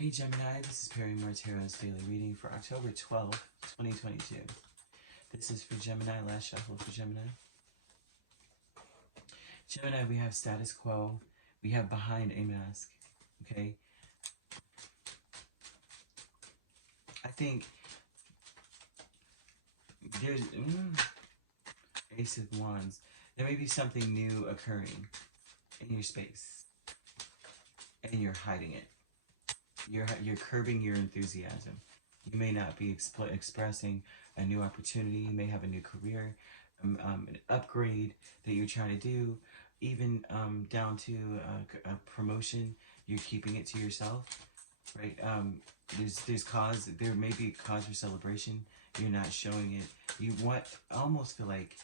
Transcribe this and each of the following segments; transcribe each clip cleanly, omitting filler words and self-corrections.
Hey Gemini, this is Perrymore Tarot's daily reading for October 12th, 2022. This is for Gemini, last shuffle for Gemini. Gemini, we have status quo, we have behind a mask, okay? I think there's Ace of Wands. There may be something new occurring in your space, and you're hiding it. You're curbing your enthusiasm. You may not be expressing a new opportunity. You may have a new career, an upgrade that you're trying to do, even down to a promotion. You're keeping it to yourself, right? There may be cause for celebration. You're not showing it. You almost feel like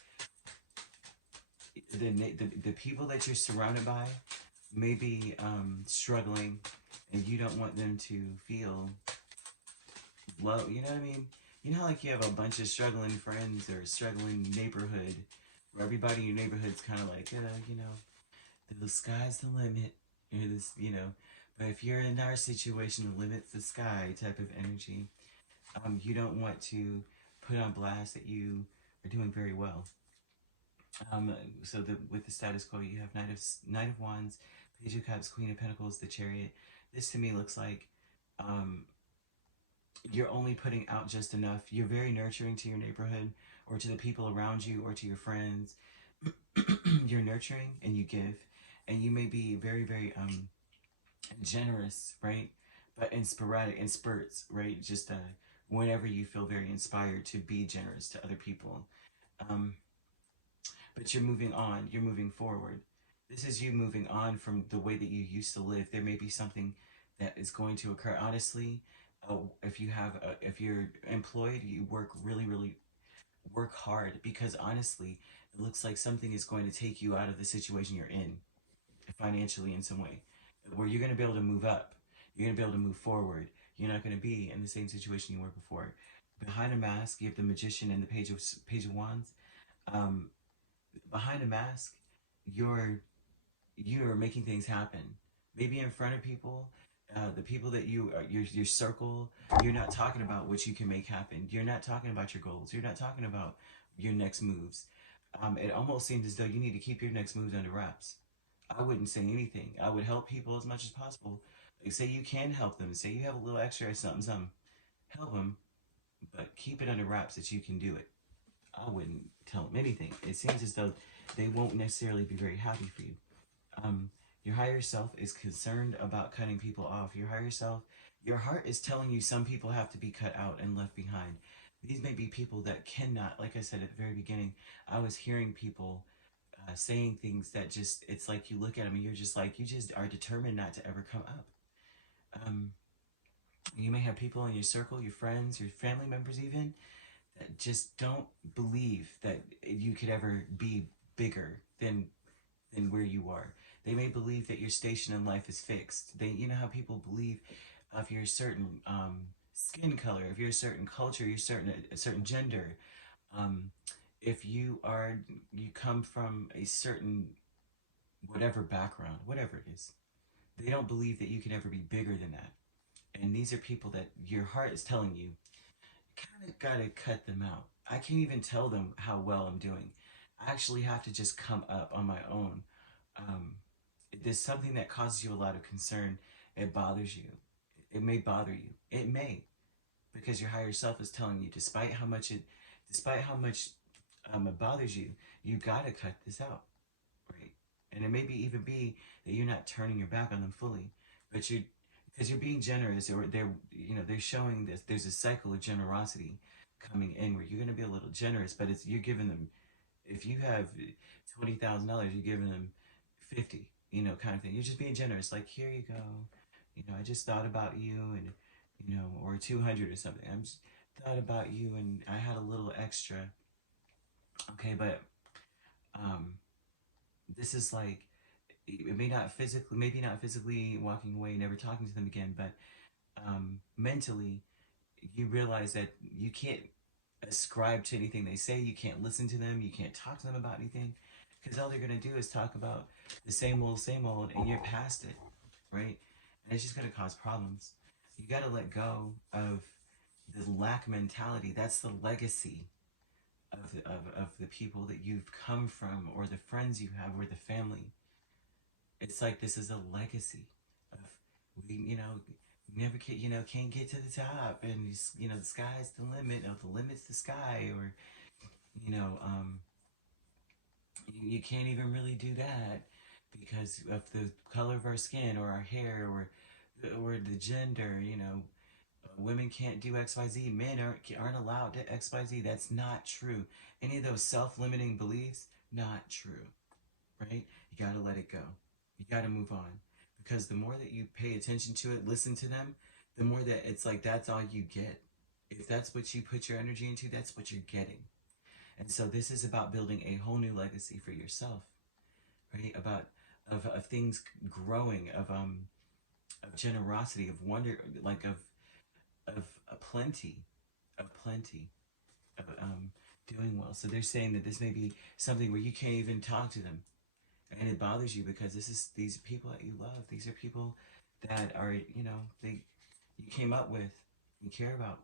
the people that you're surrounded by may be struggling, and you don't want them to feel low. You know what I mean? You know how like you have a bunch of struggling friends or struggling neighborhood, where everybody in your neighborhood's kind of like, the sky's the limit. You're this, But if you're in our situation, the limit's the sky type of energy. You don't want to put on blast that you are doing very well. With the status quo, you have Knight of Wands, Page of Cups, Queen of Pentacles, the Chariot. This to me looks like you're only putting out just enough. You're very nurturing to your neighborhood or to the people around you or to your friends. You're nurturing and you give, and you may be very, very generous, right? But in spurts, right? Just whenever you feel very inspired to be generous to other people. But you're moving on. You're moving forward. This is you moving on from the way that you used to live. There may be something that is going to occur. Honestly, if you're employed, you work really work hard, because honestly, it looks like something is going to take you out of the situation you're in, financially in some way, where you're going to be able to move up. You're going to be able to move forward. You're not going to be in the same situation you were before. Behind a mask, you have the Magician and the Page of Wands. Behind a mask, you're making things happen. Maybe in front of people, the people that your circle, you're not talking about what you can make happen. You're not talking about your goals. You're not talking about your next moves. It almost seems as though you need to keep your next moves under wraps. I wouldn't say anything. I would help people as much as possible. Like, say you can help them. Say you have a little extra or something. Help them, but keep it under wraps that you can do it. I wouldn't tell them anything. It seems as though they won't necessarily be very happy for you. Your higher self is concerned about cutting people off. Your higher self, your heart is telling you some people have to be cut out and left behind. These may be people that cannot, like I said at the very beginning, I was hearing people saying things that just, it's like you look at them and you're just like, you just are determined not to ever come up. You may have people in your circle, your friends, your family members even, that just don't believe that you could ever be bigger than where you are. They may believe that your station in life is fixed. You know how people believe if you're a certain skin color, if you're a certain culture, you're a certain gender, if you come from a certain whatever background, whatever it is, they don't believe that you can ever be bigger than that. And these are people that your heart is telling you, kind of gotta cut them out. I can't even tell them how well I'm doing. I actually have to just come up on my own. There's something that causes you a lot of concern. It bothers you. It may bother you. It may, because your higher self is telling you, despite how much it bothers you, you gotta cut this out, right? And it may even be that you're not turning your back on them fully, but because you're being generous, or they're showing this. There's a cycle of generosity coming in where you're gonna be a little generous, but you're giving them. If you have $20,000, you're giving them 50, kind of thing. You're just being generous. Like, here you go. I just thought about you, and or 200 or something. I just thought about you, and I had a little extra. Okay, but this is like, it maybe not physically walking away, never talking to them again, but mentally, you realize that you can't ascribe to anything they say. You can't listen to them. You can't talk to them about anything, because all they're going to do is talk about the same old, and you're past it, right? And it's just going to cause problems. You got to let go of the lack mentality. That's the legacy of the people that you've come from, or the friends you have, or the family. It's like this is a legacy of, we, never can, can't get to the top, and the sky's the limit, or the limit's the sky, or you know, um, you can't even really do that because of the color of our skin, or our hair, or the gender. Women can't do XYZ. Men aren't allowed to XYZ. That's not true. Any of those self-limiting beliefs, not true. Right? You got to let it go. You got to move on, because the more that you pay attention to it, listen to them, the more that it's like that's all you get. If that's what you put your energy into, that's what you're getting. And so this is about building a whole new legacy for yourself, right? About of things growing, of generosity, of wonder, like of a plenty, of plenty, of doing well. So they're saying that this may be something where you can't even talk to them, and it bothers you because these are people that you love. These are people that are, you came up with, you care about.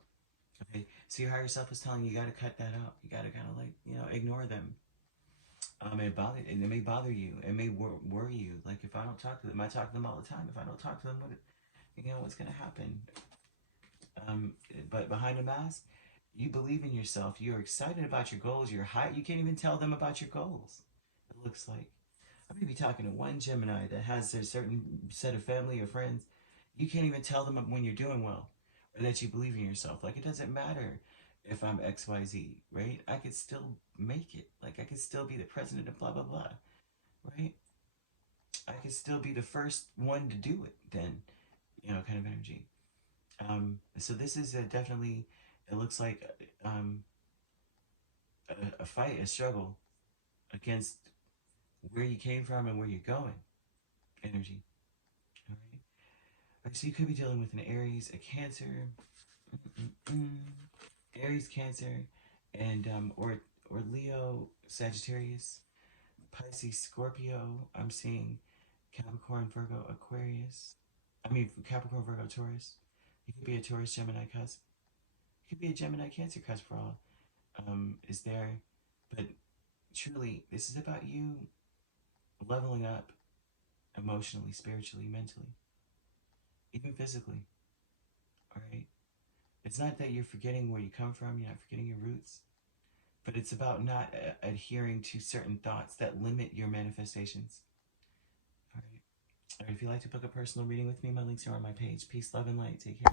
Okay, so your higher self is telling you, you got to cut that out. You got to kind of like, ignore them. It may bother you. It may worry you. Like, if I don't talk to them, I talk to them all the time. If I don't talk to them, what's gonna happen? But behind a mask, you believe in yourself. You're excited about your goals. You're high. You can't even tell them about your goals. It looks like I may be talking to one Gemini that has a certain set of family or friends. You can't even tell them when you're doing well, or that you believe in yourself. Like, it doesn't matter if I'm XYZ, right? I could still make it. Like, I could still be the president of blah, blah, blah, right? I could still be the first one to do it then, kind of energy. So this is definitely, it looks like a fight, a struggle against where you came from and where you're going energy. All right. So you could be dealing with an Aries, a Cancer, Aries, Cancer, and or Leo, Sagittarius, Pisces, Scorpio. I'm seeing Capricorn, Virgo, Aquarius. Capricorn, Virgo, Taurus. You could be a Taurus, Gemini cusp. You could be a Gemini, Cancer cusp for all. Is there, but truly, this is about you leveling up emotionally, spiritually, mentally, even physically. All right. It's not that you're forgetting where you come from. You're not forgetting your roots. But it's about not adhering to certain thoughts that limit your manifestations. All right. All right. If you'd like to book a personal reading with me, my links are on my page. Peace, love, and light. Take care.